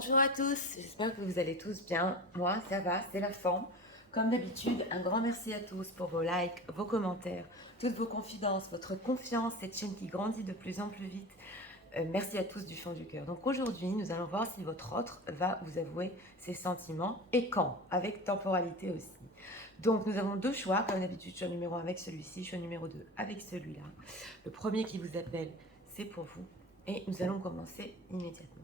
Bonjour à tous, j'espère que vous allez tous bien. Moi, ça va, c'est la forme. Comme d'habitude, un grand merci à tous pour vos likes, vos commentaires, toutes vos confidences, votre confiance, cette chaîne qui grandit de plus en plus vite. Merci à tous du fond du cœur. Donc aujourd'hui, nous allons voir si votre autre va vous avouer ses sentiments et quand, avec temporalité aussi. Donc nous avons deux choix, comme d'habitude, choix numéro 1 avec celui-ci, choix numéro 2 avec celui-là. Le premier qui vous appelle, c'est pour vous. Et nous allons commencer immédiatement.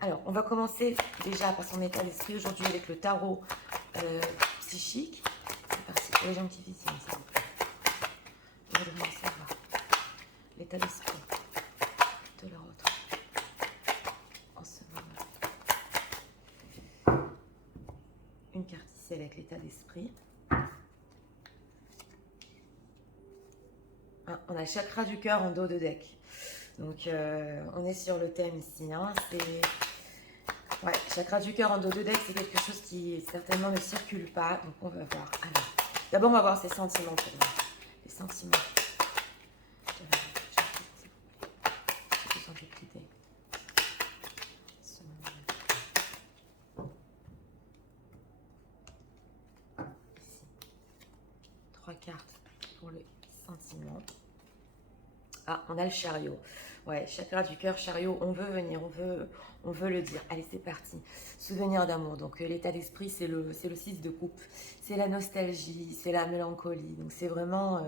Alors, on va commencer déjà par son état d'esprit aujourd'hui avec le tarot psychique. C'est parti pour les gens qui visionnent, s'il vous plaît. On va devoir savoir l'état d'esprit de leur autre en ce moment. Une carte ici avec l'état d'esprit. Ah, on a le chakra du cœur en dos de deck. Donc, on est sur le thème ici. Hein, c'est... Ouais, chakra du cœur en dos de deck, c'est quelque chose qui certainement ne circule pas. Donc, on va voir. Alors, d'abord, on va voir ses sentiments pour moi. Les sentiments. Je vous en déplider. Ici. 3 cartes pour les sentiments. Ah, on a le chariot. Ouais, chakra du cœur, chariot, on veut venir, on veut le dire. Allez, c'est parti. Souvenir d'amour. Donc, l'état d'esprit, c'est le 6 de coupe. C'est la nostalgie, c'est la mélancolie. Donc, c'est vraiment...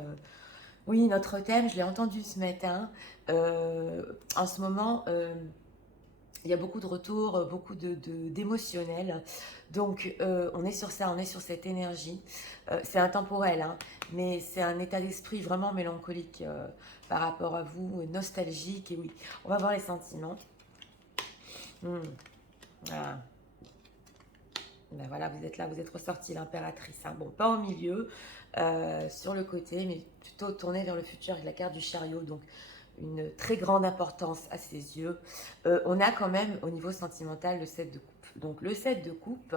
Oui, notre thème, je l'ai entendu ce matin. En ce moment, il y a beaucoup de retours, beaucoup d'émotionnel. Donc, on est sur ça, on est sur cette énergie. C'est intemporel, hein, mais c'est un état d'esprit vraiment mélancolique par rapport à vous, nostalgique. Et oui, on va voir les sentiments. Ah. Ben voilà, vous êtes là, vous êtes ressortie l'impératrice. Hein. Bon, pas au milieu, sur le côté, mais plutôt tournée vers le futur avec la carte du chariot. Donc, une très grande importance à ses yeux. On a quand même au niveau sentimental le 7 de coupe. Donc le 7 de coupe,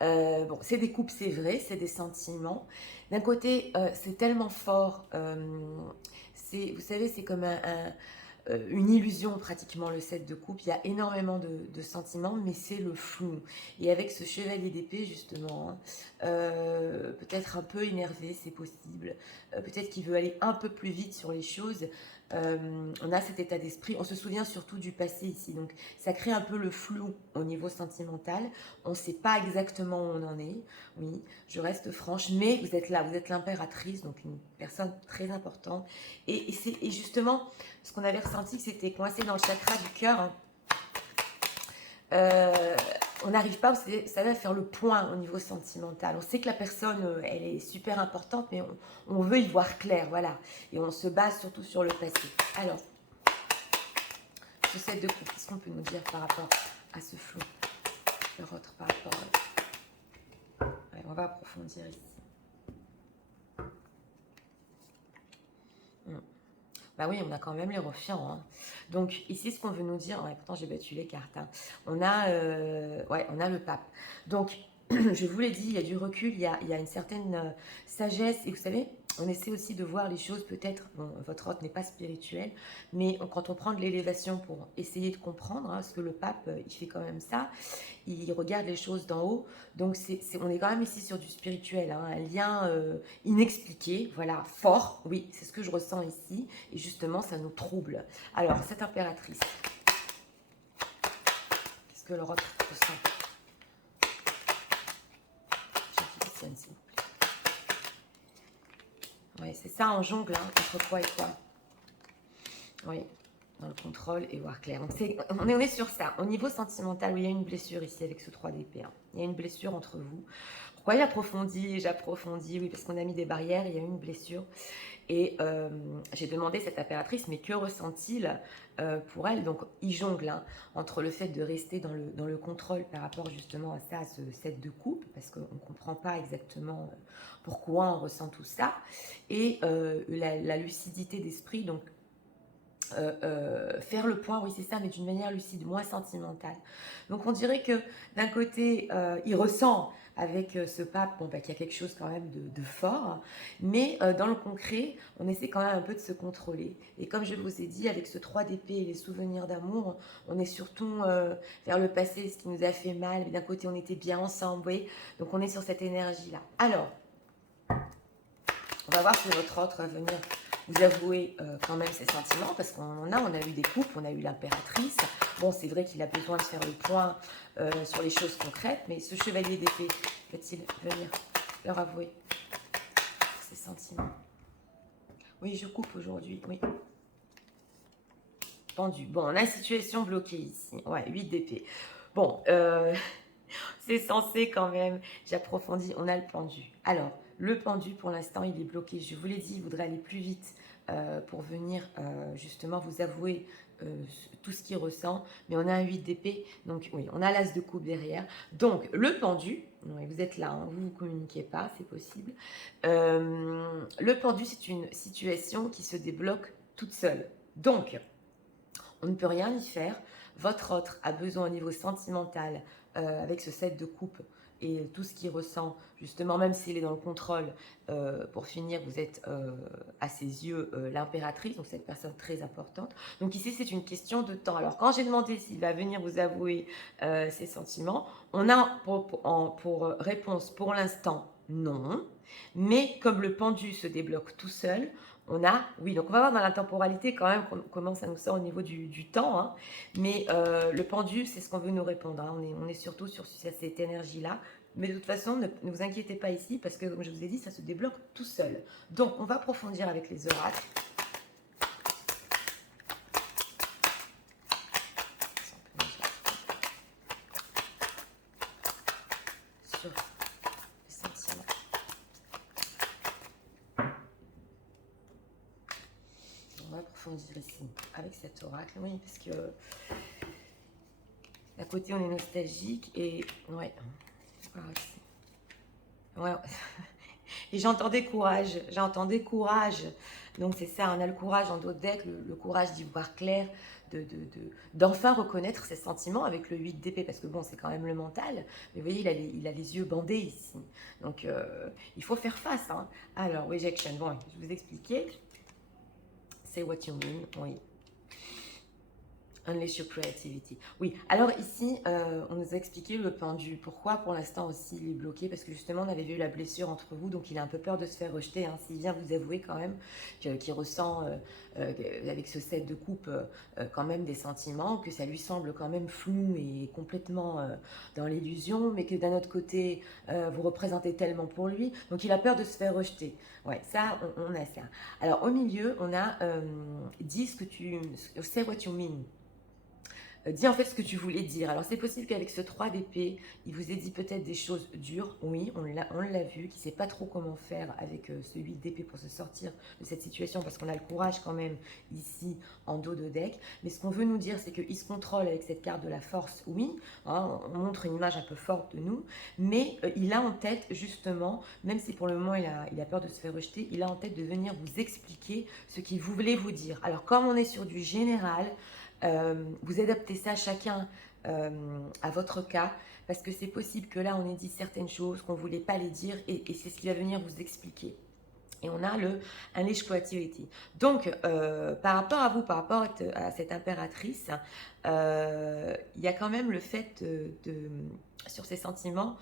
bon, c'est des coupes, c'est vrai, c'est des sentiments. D'un côté, c'est tellement fort, vous savez, c'est comme une illusion pratiquement le 7 de coupe. Il y a énormément de sentiments, mais c'est le flou. Et avec ce chevalier d'épée, justement, hein, peut-être un peu énervé, c'est possible. Peut-être qu'il veut aller un peu plus vite sur les choses. On a cet état d'esprit, on se souvient surtout du passé ici, donc ça crée un peu le flou au niveau sentimental, on ne sait pas exactement où on en est, oui, je reste franche, mais vous êtes là, vous êtes l'impératrice, donc une personne très importante, et justement, ce qu'on avait ressenti, c'était coincé dans le chakra du cœur, hein. On n'arrive pas, vous savez, à faire le point au niveau sentimental. On sait que la personne, elle est super importante, mais on veut y voir clair, voilà. Et on se base surtout sur le passé. Alors, ce 7 de coupe, qu'est-ce qu'on peut nous dire par rapport à ce flou? Leur autre par rapport à... Ouais, on va approfondir ici. Bah oui, on a quand même les refiants. Hein. Donc ici, ce qu'on veut nous dire, ouais, pourtant j'ai battu les cartes. Hein. On a le pape. Donc je vous l'ai dit, il y a du recul, il y a une certaine sagesse. Et vous savez, on essaie aussi de voir les choses peut-être, bon, votre hôte n'est pas spirituel, mais quand on prend de l'élévation pour essayer de comprendre, hein, parce que le pape, il fait quand même ça, il regarde les choses d'en haut. Donc on est quand même ici sur du spirituel, hein, un lien inexpliqué, voilà, fort, oui, c'est ce que je ressens ici, et justement, ça nous trouble. Alors, cette impératrice, qu'est-ce que le autre ressent? Je s'il vous plaît. Oui, c'est ça, on jongle, hein, entre quoi et quoi. Oui, dans le contrôle et voir clair. Donc on est sur ça. Au niveau sentimental, oui, il y a une blessure ici avec ce 3 d'épée. Hein. Il y a une blessure entre vous. Pourquoi j'approfondis? Oui, parce qu'on a mis des barrières, il y a une blessure. Et j'ai demandé à cette impératrice, mais que ressent-il pour elle? Donc, il jongle hein, entre le fait de rester dans le contrôle par rapport justement à ça, à ce 7 de coupe, parce qu'on ne comprend pas exactement pourquoi on ressent tout ça, et la lucidité d'esprit. Donc, faire le point, oui c'est ça, mais d'une manière lucide, moins sentimentale. Donc on dirait que d'un côté, il ressent avec ce pape bon, bah, qu'il y a quelque chose quand même de fort, mais dans le concret, on essaie quand même un peu de se contrôler. Et comme je vous ai dit, avec ce 3 d'épée et les souvenirs d'amour, on est surtout vers le passé, ce qui nous a fait mal, mais d'un côté on était bien ensemble, vous voyez, donc on est sur cette énergie-là. Alors, on va voir si votre autre va venir vous avouer quand même ses sentiments, parce qu'on a eu des couples, on a eu l'impératrice. Bon, c'est vrai qu'il a besoin de faire le point sur les choses concrètes, mais ce chevalier d'épée va-t-il venir leur avouer ses sentiments? Oui, je coupe aujourd'hui, oui. Pendu. Bon, on a une situation bloquée ici. Ouais, 8 d'épée. Bon, c'est censé quand même, j'approfondis, on a le pendu. Alors, le pendu, pour l'instant, il est bloqué. Je vous l'ai dit, il voudrait aller plus vite pour venir justement vous avouer tout ce qu'il ressent. Mais on a un 8 d'épée, donc oui, on a l'as de coupe derrière. Donc, le pendu, oui, vous êtes là, hein, vous ne communiquez pas, c'est possible. Le pendu, c'est une situation qui se débloque toute seule. Donc, on ne peut rien y faire. Votre autre a besoin au niveau sentimental, avec ce 7 de coupe et tout ce qu'il ressent, justement, même s'il est dans le contrôle, pour finir, vous êtes à ses yeux l'impératrice, donc cette personne très importante. Donc ici, c'est une question de temps. Alors, quand j'ai demandé s'il va venir vous avouer ses sentiments, on a pour réponse pour l'instant non. Mais comme le pendu se débloque tout seul, on a, oui, donc on va voir dans la temporalité quand même comment ça nous sort au niveau du temps, hein. Mais le pendu, c'est ce qu'on veut nous répondre, hein. On est surtout sur cette énergie-là. Mais de toute façon, ne vous inquiétez pas ici, parce que comme je vous ai dit, ça se débloque tout seul. Donc, on va approfondir avec les oracles. Sur les sentiments. On va approfondir ici avec cet oracle, oui, parce que à côté on est nostalgique et ouais, ouais. Et j'entendais courage, donc c'est ça, on a le courage en dos de deck, le courage d'y voir clair, d'enfin reconnaître ses sentiments avec le 8 d'épée, parce que bon, c'est quand même le mental, mais vous voyez, il a les yeux bandés ici, donc il faut faire face, hein. Alors, rejection, bon, je vous expliquais, say what you mean, oui. Unleash your creativity. Oui, alors ici, on nous a expliqué le pendu. Pourquoi pour l'instant aussi il est bloqué? Parce que justement, on avait vu la blessure entre vous, donc il a un peu peur de se faire rejeter, hein. S'il vient vous avouer quand même qu'il ressent, avec ce 7 de coupe, quand même des sentiments, que ça lui semble quand même flou et complètement dans l'illusion, mais que d'un autre côté, vous représentez tellement pour lui, donc il a peur de se faire rejeter. Ouais, ça, on a ça. Alors au milieu, on a dis ce que tu... Say what you mean. Dis en fait ce que tu voulais dire. Alors c'est possible qu'avec ce 3 d'épée, il vous ait dit peut-être des choses dures. Oui, on l'a vu, qu'il ne sait pas trop comment faire avec ce 8 d'épée pour se sortir de cette situation, parce qu'on a le courage quand même ici en dos de deck. Mais ce qu'on veut nous dire, c'est qu'il se contrôle avec cette carte de la force, oui. Hein, on montre une image un peu forte de nous, mais il a en tête justement, même si pour le moment il a peur de se faire rejeter, il a en tête de venir vous expliquer ce qu'il voulait vous dire. Alors comme on est sur du général, vous adaptez ça chacun à votre cas, parce que c'est possible que là on ait dit certaines choses qu'on ne voulait pas les dire, et c'est ce qui va venir vous expliquer. Et on a le Unleash Creativity. Donc, par rapport à vous, par rapport à cette impératrice, il y a quand même le fait sur ses sentiments,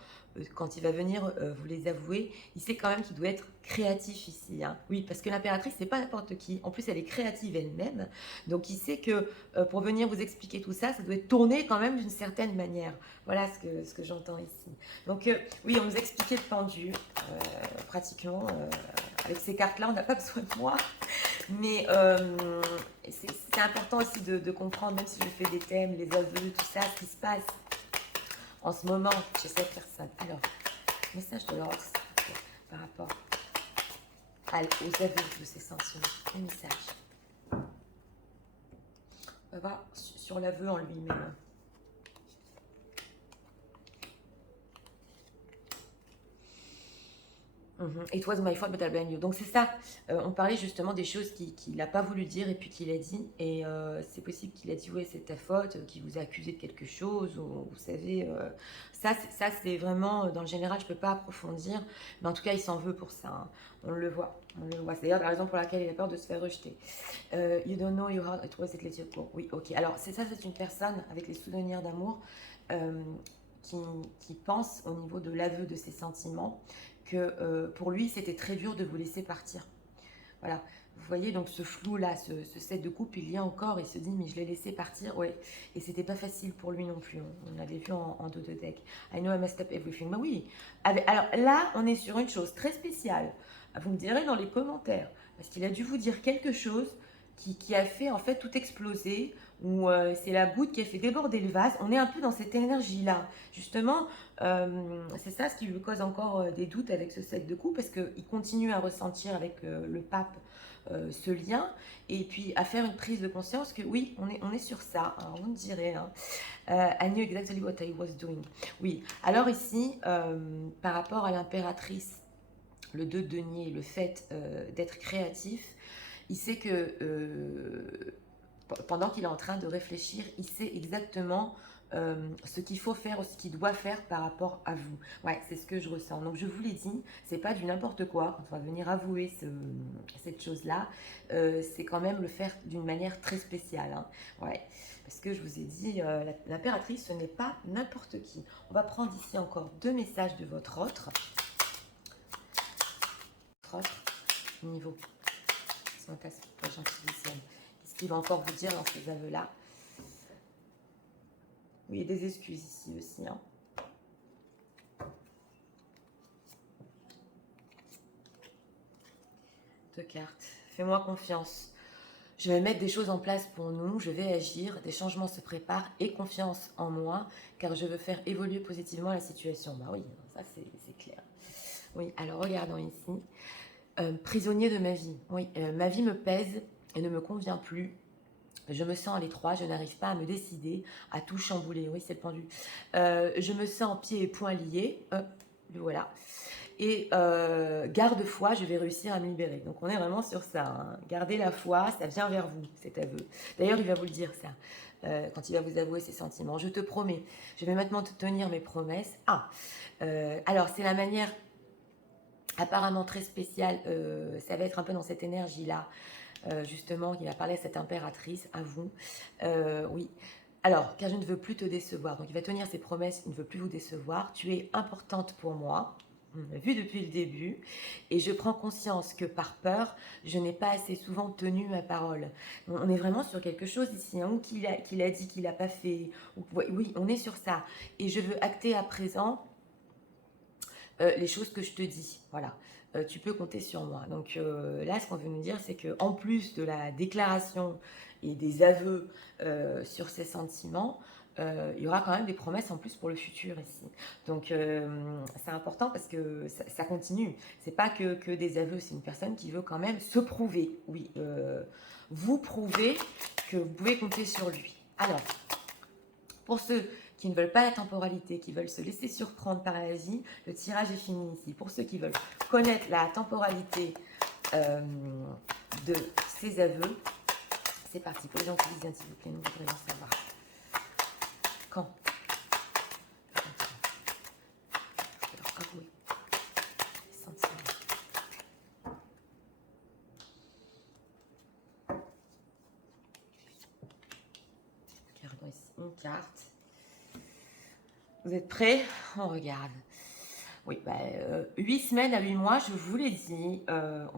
quand il va venir vous les avouer, il sait quand même qu'il doit être créatif ici, hein. Oui, parce que l'impératrice, c'est pas n'importe qui. En plus, elle est créative elle-même. Donc, il sait que pour venir vous expliquer tout ça, ça doit être tourné quand même d'une certaine manière. Voilà ce que j'entends ici. Donc, oui, on nous expliquait le pendu, pratiquement. Avec ces cartes-là, on n'a pas besoin de moi. Mais c'est important aussi de comprendre, même si je fais des thèmes, les aveux, tout ça, ce qui se passe en ce moment chez cette personne. Alors, message de l'ordre par rapport aux aveux de ces sentiments. Un message. On va voir sur l'aveu en lui-même. It was my fault, but I blame you. Donc c'est ça, on parlait justement des choses qu'il n'a pas voulu dire et puis qu'il a dit. Et c'est possible qu'il a dit, ouais, c'est ta faute, qu'il vous a accusé de quelque chose, ou vous savez, ça c'est vraiment, dans le général, je ne peux pas approfondir, mais en tout cas, il s'en veut pour ça, hein. On le voit, on le voit. C'est d'ailleurs la raison pour laquelle il a peur de se faire rejeter. You don't know your heart, it was it let you go. Oui, ok. Alors c'est ça, c'est une personne avec les souvenirs d'amour euh, qui pense au niveau de l'aveu de ses sentiments que pour lui, c'était très dur de vous laisser partir. Voilà. Vous voyez, donc ce flou-là, ce set de coupe, il y a encore. Il se dit, mais je l'ai laissé partir. Ouais. Et c'était pas facile pour lui non plus. On l'avait vu en dos de deck. I know I messed up everything. Bah oui. Alors là, on est sur une chose très spéciale. Vous me direz dans les commentaires. Parce qu'il a dû vous dire quelque chose qui a fait en fait tout exploser. Ou c'est la goutte qui a fait déborder le vase. On est un peu dans cette énergie-là. Justement, c'est ça ce qui lui cause encore des doutes avec ce set de coups, parce qu'il continue à ressentir avec le pape ce lien, et puis à faire une prise de conscience que oui, on est sur ça. Alors vous me direz, hein. I knew exactly what I was doing. Oui, alors ici, par rapport à l'impératrice, le 2 de denier, le fait d'être créatif, il sait que pendant qu'il est en train de réfléchir, il sait exactement ce qu'il faut faire ou ce qu'il doit faire par rapport à vous. Ouais, c'est ce que je ressens. Donc je vous l'ai dit, c'est pas du n'importe quoi. Quand on va venir avouer cette chose-là, c'est quand même le faire d'une manière très spéciale, hein. Ouais, parce que je vous ai dit, l'impératrice, ce n'est pas n'importe qui. On va prendre ici encore 2 messages de votre autre. Niveau. Qu'est-ce qu'il va encore vous dire dans ces aveux-là? Oui, il y a des excuses ici aussi, hein. Deux cartes. Fais-moi confiance. Je vais mettre des choses en place pour nous, je vais agir, des changements se préparent, et confiance en moi, car je veux faire évoluer positivement la situation. Bah oui, ça c'est clair. Oui, alors regardons ici. Prisonnier de ma vie. Oui, ma vie me pèse et ne me convient plus. Je me sens à l'étroit, je n'arrive pas à me décider, à tout chambouler. Oui, c'est le pendu. Je me sens pieds et poings liés. Le voilà. Et garde foi, je vais réussir à me libérer. Donc on est vraiment sur ça, hein. Gardez la foi, ça vient vers vous, cet aveu. D'ailleurs, il va vous le dire ça, quand il va vous avouer ses sentiments. Je te promets, je vais maintenant te tenir mes promesses. Alors c'est la manière apparemment très spéciale, ça va être un peu dans cette énergie-là, justement, il va parler à cette impératrice, à vous. Oui. Alors, car je ne veux plus te décevoir. Donc, il va tenir ses promesses, il ne veut plus vous décevoir. Tu es importante pour moi, on l'a vu depuis le début, et je prends conscience que par peur, je n'ai pas assez souvent tenu ma parole. On est vraiment sur quelque chose ici, hein, ou qu'il a dit qu'il n'a pas fait. Ou, oui, on est sur ça. Et je veux acter à présent les choses que je te dis. Voilà. Tu peux compter sur moi. Donc là, ce qu'on veut nous dire, c'est que en plus de la déclaration et des aveux sur ses sentiments, il y aura quand même des promesses en plus pour le futur ici. Donc c'est important parce que ça continue. C'est pas que des aveux, c'est une personne qui veut quand même se prouver. Oui, vous prouver que vous pouvez compter sur lui. Alors, pour ceux qui ne veulent pas la temporalité, qui veulent se laisser surprendre par la vie, le tirage est fini ici. Pour ceux qui veulent connaître la temporalité de ces aveux, c'est parti. Pour les gens qui disent, s'il vous plaît, nous voudrions savoir. Quand alors, avouez les sentiments. Regardons ici une carte. Vous êtes prêts? On regarde. Oui, 8 semaines à 8 mois, je vous l'ai dit,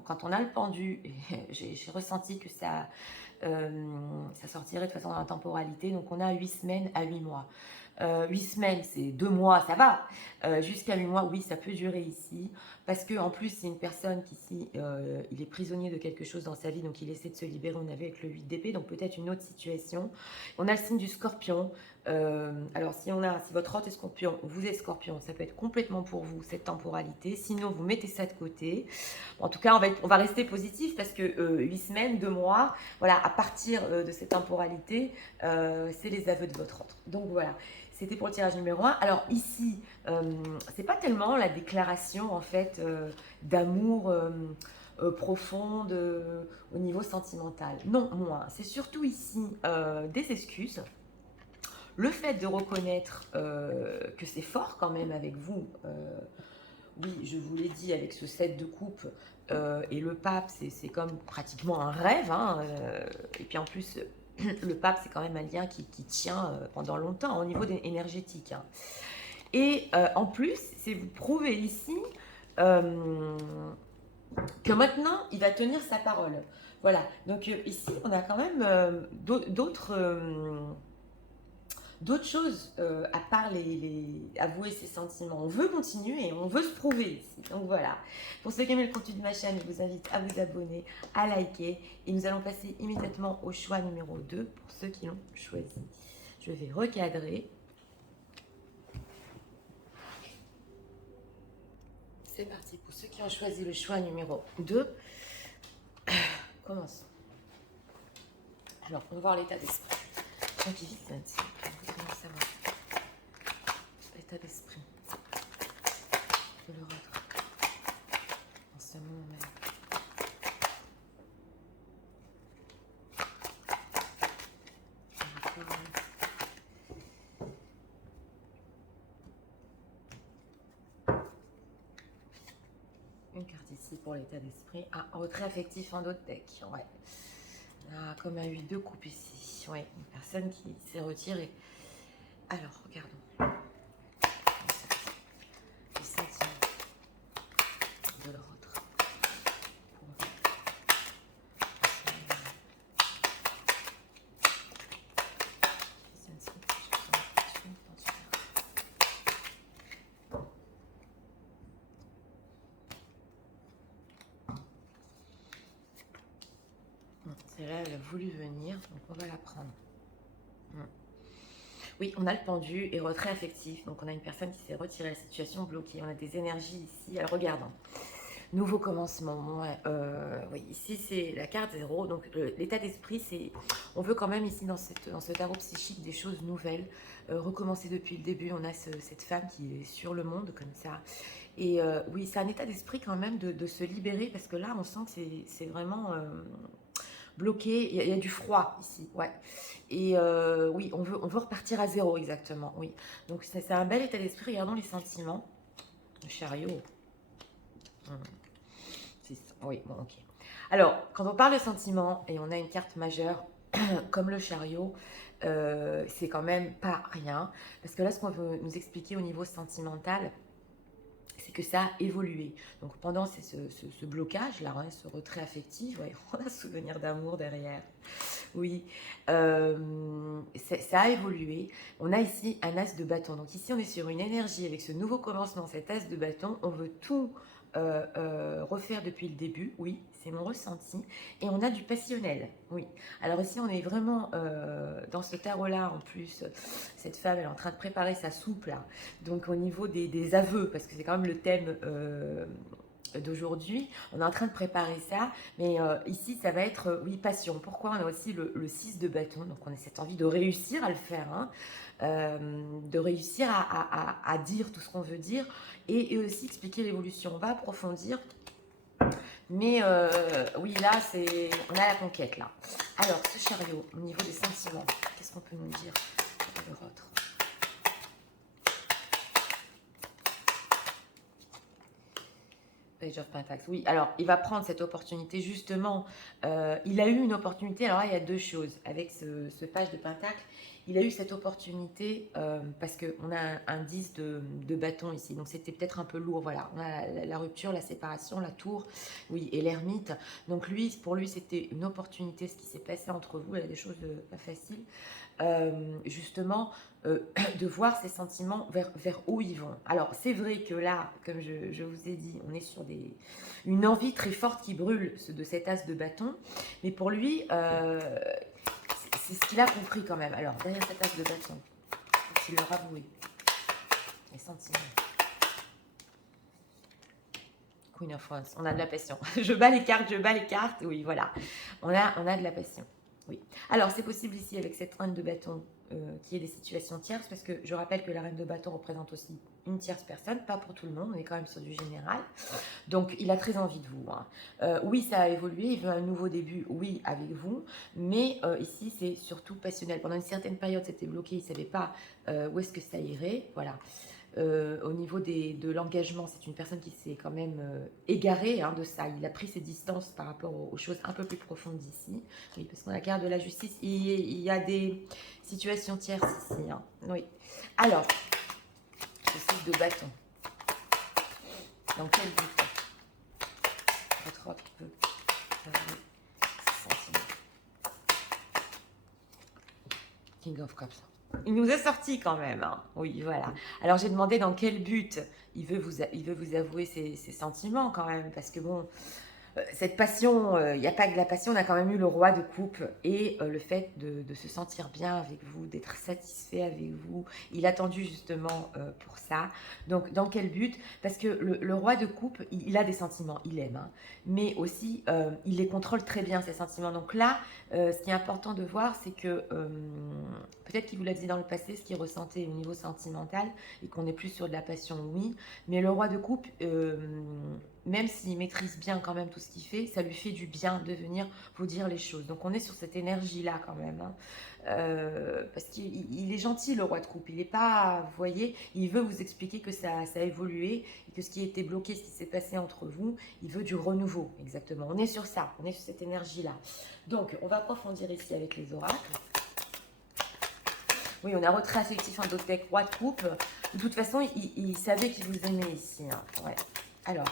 quand on a le pendu, j'ai ressenti que ça sortirait de façon dans la temporalité, donc on a 8 semaines à 8 mois. 8 semaines, c'est 2 mois, ça va. Jusqu'à 8 mois, oui, ça peut durer ici, parce que en plus, c'est une personne qui, ici, il est prisonnier de quelque chose dans sa vie, donc il essaie de se libérer, on avait avec le 8 d'épée, donc peut-être une autre situation. On a le signe du scorpion. Alors si votre hôte est scorpion, vous êtes scorpion, ça peut être complètement pour vous cette temporalité, sinon vous mettez ça de côté. Bon, en tout cas on va rester positif parce que 8 semaines, 2 mois, voilà, à partir de cette temporalité, c'est les aveux de votre hôte. Donc voilà, c'était pour le tirage numéro 1. Alors ici, c'est pas tellement la déclaration en fait d'amour profond au niveau sentimental. Non, moins. C'est surtout ici des excuses. Le fait de reconnaître que c'est fort quand même avec vous, oui, je vous l'ai dit, avec ce 7 de coupe et le pape, c'est comme pratiquement un rêve. Hein, et puis en plus, le pape, c'est quand même un lien qui tient pendant longtemps au niveau énergétique. Hein. Et en plus, c'est vous prouver ici que maintenant, il va tenir sa parole. Voilà, donc ici, on a quand même d'autres choses à part avouer ses sentiments. On veut continuer, on veut se prouver ici. Donc voilà. Pour ceux qui aiment le contenu de ma chaîne, je vous invite à vous abonner, à liker. Et nous allons passer immédiatement au choix numéro 2 pour ceux qui l'ont choisi. Je vais recadrer. C'est parti pour ceux qui ont choisi le choix numéro 2. Commençons. Alors, on va voir l'état d'esprit. Donc, vite, comment savoir l'état d'esprit de leur autre en ce moment même. Une carte ici pour l'état d'esprit. Ah, retrait affectif en d'autres decks. Ouais. Ah, comme un 8 de coupe ici. Ouais, une personne qui s'est retirée. Alors, regardons. Les sentiments de leur autre. Celle-là, elle a voulu venir, donc on va la prendre. Oui, on a le pendu et retrait affectif. Donc, on a une personne qui s'est retirée de la situation bloquée. On a des énergies ici. Alors, regardons. Nouveau commencement. Ouais, oui, ici, c'est la carte 0. Donc, l'état d'esprit, c'est... On veut quand même ici, dans ce tarot psychique, des choses nouvelles. Recommencer depuis le début. On a cette femme qui est sur le monde, comme ça. Et oui, c'est un état d'esprit quand même de se libérer. Parce que là, on sent que c'est vraiment... bloqué, il y a du froid ici, ouais. Et oui, on veut repartir à 0 exactement, oui. Donc c'est un bel état d'esprit. Regardons les sentiments. Le chariot. Oui, bon, ok. Alors, quand on parle de sentiments et on a une carte majeure comme le chariot, c'est quand même pas rien. Parce que là, ce qu'on veut nous expliquer au niveau sentimental, c'est que ça a évolué. Donc pendant ce blocage-là, hein, ce retrait affectif, ouais, on a un souvenir d'amour derrière. Oui, ça a évolué. On a ici un as de bâton. Donc ici, on est sur une énergie avec ce nouveau commencement, cet as de bâton. On veut tout refaire depuis le début, oui, c'est mon ressenti. Et on a du passionnel, oui. Alors ici, on est vraiment dans ce tarot-là, en plus, cette femme, elle est en train de préparer sa soupe, là. Donc au niveau des aveux, parce que c'est quand même le thème d'aujourd'hui, on est en train de préparer ça, mais ici, ça va être, oui, passion. Pourquoi on a aussi le 6 de bâton, donc on a cette envie de réussir à le faire, hein, de réussir à dire tout ce qu'on veut dire, et aussi expliquer l'évolution. On va approfondir, mais oui, là, on a la conquête, là. Alors, ce chariot, au niveau des sentiments, qu'est-ce qu'on peut nous dire de l'autre? Page of Pentacles. Oui, alors il va prendre cette opportunité justement. Il a eu une opportunité. Alors là, il y a deux choses. Avec ce page de Pentacle, il a eu cette opportunité parce qu'on a un 10 de bâton ici. Donc c'était peut-être un peu lourd. Voilà, on a la rupture, la séparation, la tour, oui, et l'ermite. Donc lui, pour lui, c'était une opportunité, ce qui s'est passé entre vous. Il y a des choses pas faciles. Justement de voir ces sentiments vers où ils vont. Alors c'est vrai que là, comme je vous ai dit, on est sur une envie très forte qui brûle de cet as de bâton, mais pour lui, c'est ce qu'il a compris quand même. Alors derrière cet as de bâton, faut-il leur avouer les sentiments? Queen of Wands, on a de la passion. Je bats les cartes, oui, voilà. On a de la passion. Oui. Alors, c'est possible ici avec cette reine de bâton qu'il y ait des situations tierces, parce que je rappelle que la reine de bâton représente aussi une tierce personne, pas pour tout le monde, on est quand même sur du général. Donc, il a très envie de vous. Hein. Oui, ça a évolué, il veut un nouveau début, oui, avec vous, mais ici, c'est surtout passionnel. Pendant une certaine période, c'était bloqué, il ne savait pas où est-ce que ça irait, voilà. Au niveau de l'engagement, c'est une personne qui s'est quand même égarée hein, de ça. Il a pris ses distances par rapport aux choses un peu plus profondes d'ici. Oui, parce qu'on a la carte de la justice. Il y a des situations tierces ici. Hein. Oui. Alors, le 6 de bâton. Dans quel but votre autre peut avoir ses sentiments. King of Cups. Il nous est sorti quand même. Hein. Oui, voilà. Alors j'ai demandé dans quel but il veut vous avouer ses sentiments quand même. Parce que bon, cette passion, il n'y a pas que la passion, on a quand même eu le roi de coupe et le fait de se sentir bien avec vous, d'être satisfait avec vous. Il a attendu justement pour ça. Donc, dans quel but? Parce que le roi de coupe, il a des sentiments, il aime, hein, mais aussi il les contrôle très bien, ces sentiments. Donc là, ce qui est important de voir, c'est que peut-être qu'il vous l'a dit dans le passé, ce qu'il ressentait au niveau sentimental et qu'on est plus sur de la passion, oui, mais le roi de coupe, même s'il maîtrise bien quand même tout ce qu'il fait, ça lui fait du bien de venir vous dire les choses. Donc on est sur cette énergie-là quand même. Hein. Parce qu'il est gentil, le roi de coupe. Il n'est pas, vous voyez, il veut vous expliquer que ça a évolué et que ce qui était bloqué, ce qui s'est passé entre vous, il veut du renouveau, exactement. On est sur ça, on est sur cette énergie-là. Donc on va approfondir ici avec les oracles. Oui, on a retrait affectif, un d'autres deck, roi de coupe. De toute façon, il savait qu'il vous aimait ici. Hein. Ouais. Alors...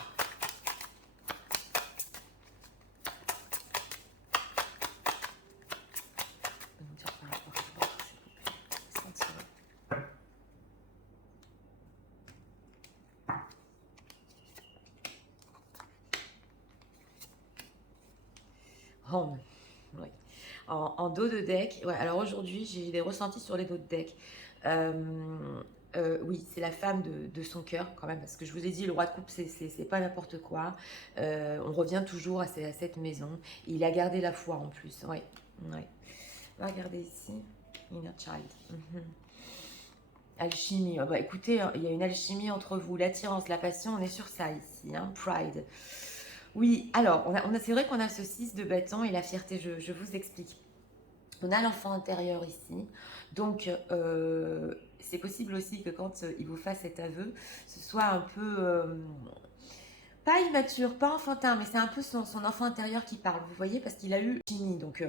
Home. Oui. En dos de deck, ouais, alors aujourd'hui, j'ai des ressentis sur les dos de deck. Oui, c'est la femme de son cœur quand même, parce que je vous ai dit, le roi de coupe, c'est pas n'importe quoi. On revient toujours à cette maison. Il a gardé la foi en plus, ouais. Ouais. Regardez ici, Inner Child. Alchimie, bah, écoutez, hein, il y a une alchimie entre vous, l'attirance, la passion, on est sur ça ici, hein, Pride. Oui, alors, c'est vrai qu'on a ce 6 de bâton et la fierté, je vous explique. On a l'enfant intérieur ici, donc c'est possible aussi que quand il vous fasse cet aveu, ce soit un peu, pas immature, pas enfantin, mais c'est un peu son enfant intérieur qui parle, vous voyez, parce qu'il a eu chimie, donc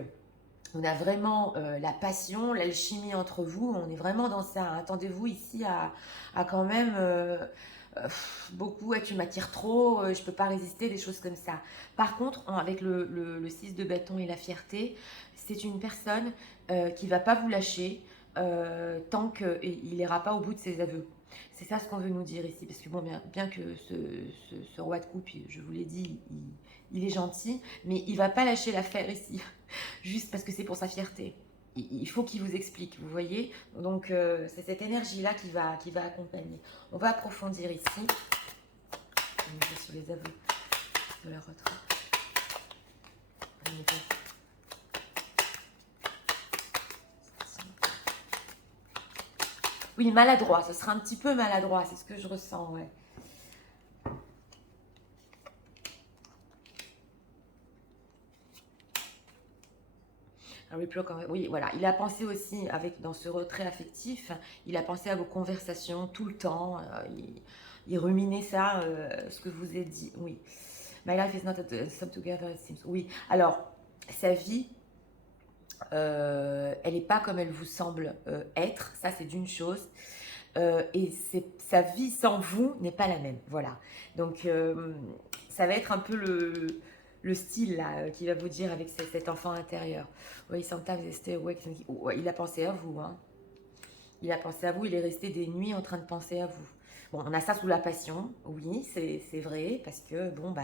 on a vraiment la passion, l'alchimie entre vous, on est vraiment dans ça. Hein. Attendez-vous ici à quand même beaucoup, tu m'attires trop, je peux pas résister, des choses comme ça. Par contre, avec le 6 de bâton et la fierté, c'est une personne qui va pas vous lâcher tant qu'il n'ira pas au bout de ses aveux. C'est ça ce qu'on veut nous dire ici, parce que bon, bien que ce roi de coupe, je vous l'ai dit, il est gentil, mais il va pas lâcher l'affaire ici, juste parce que c'est pour sa fierté. Il faut qu'il vous explique, vous voyez. Donc c'est cette énergie-là qui va accompagner. On va approfondir ici. On est sur les aveux de la retraite. Oui, maladroit, ce sera un petit peu maladroit, c'est ce que je ressens, ouais. Oui, voilà. Il a pensé aussi, dans ce retrait affectif, il a pensé à vos conversations tout le temps. Il ruminait ça, ce que je vous ai dit. Oui. My life is not a sum together, it seems. Oui. Alors, sa vie, elle n'est pas comme elle vous semble être. Ça, c'est d'une chose. Et sa vie sans vous n'est pas la même. Voilà. Donc, ça va être un peu le style là, qu'il va vous dire avec cet enfant intérieur. Oui, sometimes they stay awake. Ouais, il a pensé à vous. Hein. Il a pensé à vous. Il est resté des nuits en train de penser à vous. Bon, on a ça sous la passion. Oui, c'est vrai. Parce que, bon, bah,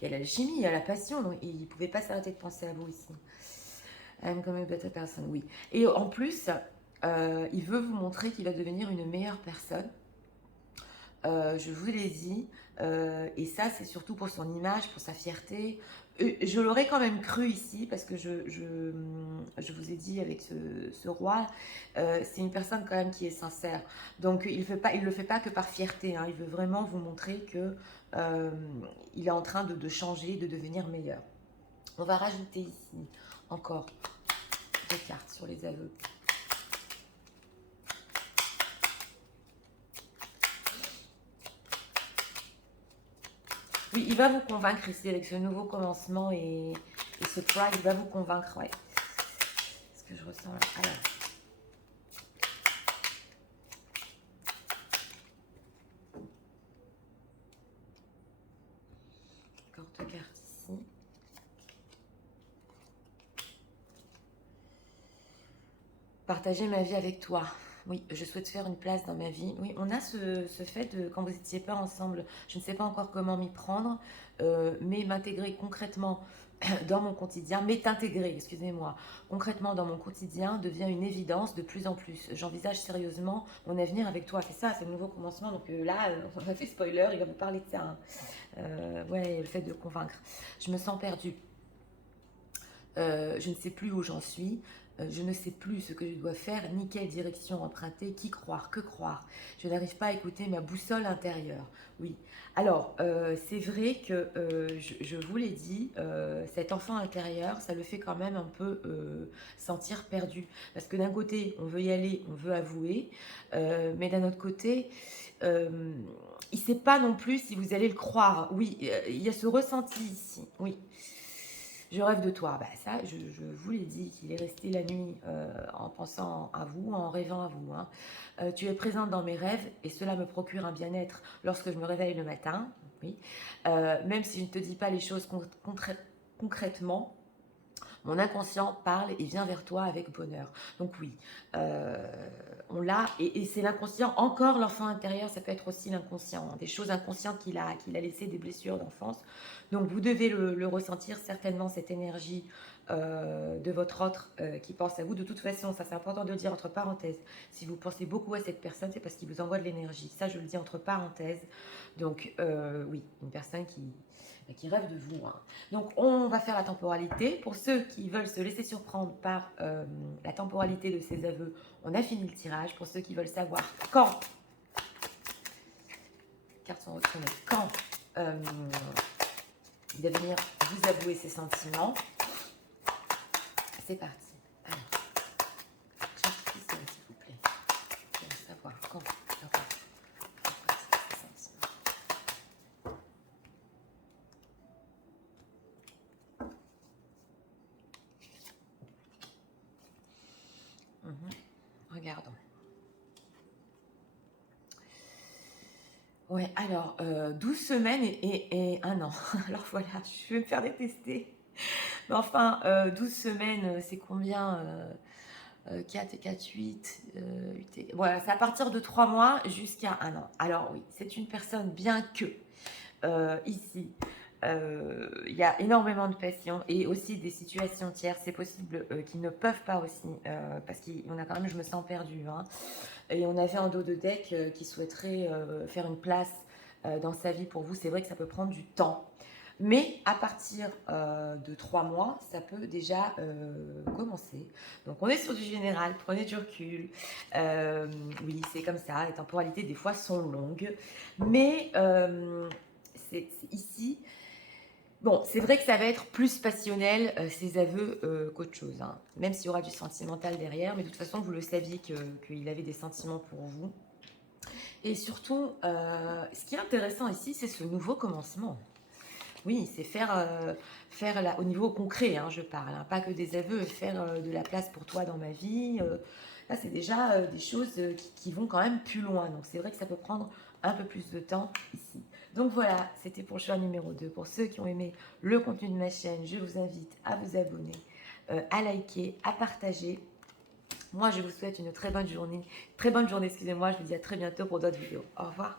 il y a l'alchimie, il y a la passion. Donc, il ne pouvait pas s'arrêter de penser à vous ici. I'm becoming a better person. Oui. Et en plus, il veut vous montrer qu'il va devenir une meilleure personne. Je vous l'ai dit, et ça c'est surtout pour son image, pour sa fierté, Je l'aurais quand même cru ici, parce que je vous ai dit avec ce roi, c'est une personne quand même qui est sincère. Donc il le fait pas que par fierté, hein, il veut vraiment vous montrer que euh, il est en train de changer, de devenir meilleur. On va rajouter ici encore deux cartes sur les aveux. Oui, il va vous convaincre ici avec ce nouveau commencement et ce pride, il va vous convaincre, ouais. Ce que je ressens là. Alors, encore deux cartes ici. Partager ma vie avec toi. Oui, je souhaite faire une place dans ma vie. Oui, on a ce fait de, quand vous n'étiez pas ensemble, je ne sais pas encore comment m'y prendre, mais m'intégrer concrètement dans mon quotidien, mais t'intégrer, excusez-moi, concrètement dans mon quotidien devient une évidence de plus en plus. J'envisage sérieusement mon avenir avec toi. C'est ça, c'est le nouveau commencement. Donc là, on a fait spoiler, il va vous parler de ça, hein. Ouais, le fait de convaincre. Je me sens perdue. Je ne sais plus où j'en suis. Je ne sais plus ce que je dois faire, ni quelle direction emprunter, qui croire, que croire. Je n'arrive pas à écouter ma boussole intérieure. Oui. Alors, c'est vrai que je vous l'ai dit, cet enfant intérieur, ça le fait quand même un peu sentir perdu. Parce que d'un côté, on veut y aller, on veut avouer, mais d'un autre côté, il ne sait pas non plus si vous allez le croire. Oui, il y a ce ressenti ici. Oui. Je rêve de toi. Bah, ça, je vous l'ai dit qu'il est resté la nuit en pensant à vous, en rêvant à vous, hein. Tu es présente dans mes rêves et cela me procure un bien-être lorsque je me réveille le matin. Oui. Même si je ne te dis pas les choses concrètement, mon inconscient parle et vient vers toi avec bonheur. Donc oui, euh, on l'a, et c'est l'inconscient, encore l'enfant intérieur, ça peut être aussi l'inconscient, hein, des choses inconscientes qu'il a laissées, des blessures d'enfance. Donc vous devez le ressentir certainement, cette énergie de votre autre qui pense à vous. De toute façon, ça c'est important de le dire entre parenthèses, si vous pensez beaucoup à cette personne, c'est parce qu'il vous envoie de l'énergie. Ça, je le dis entre parenthèses. Donc oui, une personne qui rêve de vous, hein. Donc, on va faire la temporalité. Pour ceux qui veulent se laisser surprendre par la temporalité de ces aveux, on a fini le tirage. Pour ceux qui veulent savoir quand, les cartes sont retournées, quand il va venir vous avouer ses sentiments, c'est parti. Alors, j'appuie ça, s'il vous plaît. Je veux savoir quand il va avouer ses sentiments. Regardons. Ouais, alors 12 semaines et 1 an. Alors voilà, je vais me faire détester. Mais enfin, 12 semaines, c'est combien 4 et 4, 8. Voilà, c'est à partir de 3 mois jusqu'à 1 an. Alors oui, c'est une personne, bien que ici, il y a énormément de passion et aussi des situations tierces. C'est possible qu'ils ne peuvent pas aussi, parce qu'on a quand même, je me sens perdue, hein. Et on avait un dos de deck qui souhaiterait faire une place dans sa vie pour vous. C'est vrai que ça peut prendre du temps. Mais à partir de 3 mois, ça peut déjà commencer. Donc on est sur du général, prenez du recul. Oui, c'est comme ça, les temporalités des fois sont longues. Mais c'est ici, bon, c'est vrai que ça va être plus passionnel, ces aveux, qu'autre chose, hein. Même s'il y aura du sentimental derrière, mais de toute façon, vous le saviez qu'il avait des sentiments pour vous. Et surtout, ce qui est intéressant ici, c'est ce nouveau commencement. Oui, c'est faire au niveau concret, hein, je parle, hein, pas que des aveux, faire de la place pour toi dans ma vie. Là, c'est déjà des choses qui vont quand même plus loin. Donc, c'est vrai que ça peut prendre un peu plus de temps ici. Donc voilà, c'était pour le choix numéro 2. Pour ceux qui ont aimé le contenu de ma chaîne, je vous invite à vous abonner, à liker, à partager. Moi, je vous souhaite une très bonne journée. Très bonne journée, excusez-moi. Je vous dis à très bientôt pour d'autres vidéos. Au revoir.